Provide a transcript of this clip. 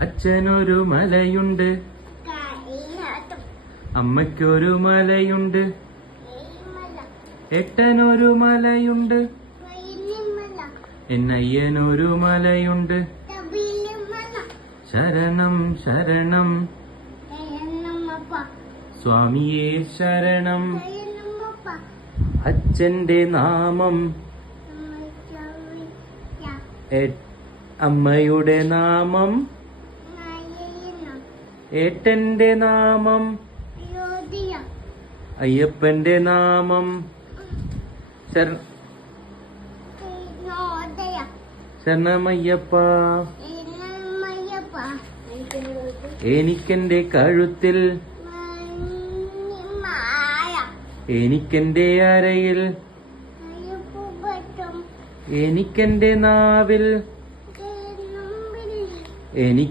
അച്ഛനൊരു മലയുണ്ട്, അമ്മയ്ക്കൊരു മലയുണ്ട്, എട്ടനൊരു മലയുണ്ട്, എന്നയ്യനൊരു മലയുണ്ട്. ശരണം ശരണം സ്വാമിയേ ശരണം. അച്ഛന്റെ നാമം, അമ്മയുടെ നാമം, ഏട്ടന്റെ നാമം, അയ്യപ്പന്റെ നാമം. ശരണമയ്യപ്പ. എനിക്കെന്റെ കഴുത്തിൽ, എനിക്കെന്റെ അരയിൽ, എനിക്കെന്റെ നാവിൽ, എനിക്ക്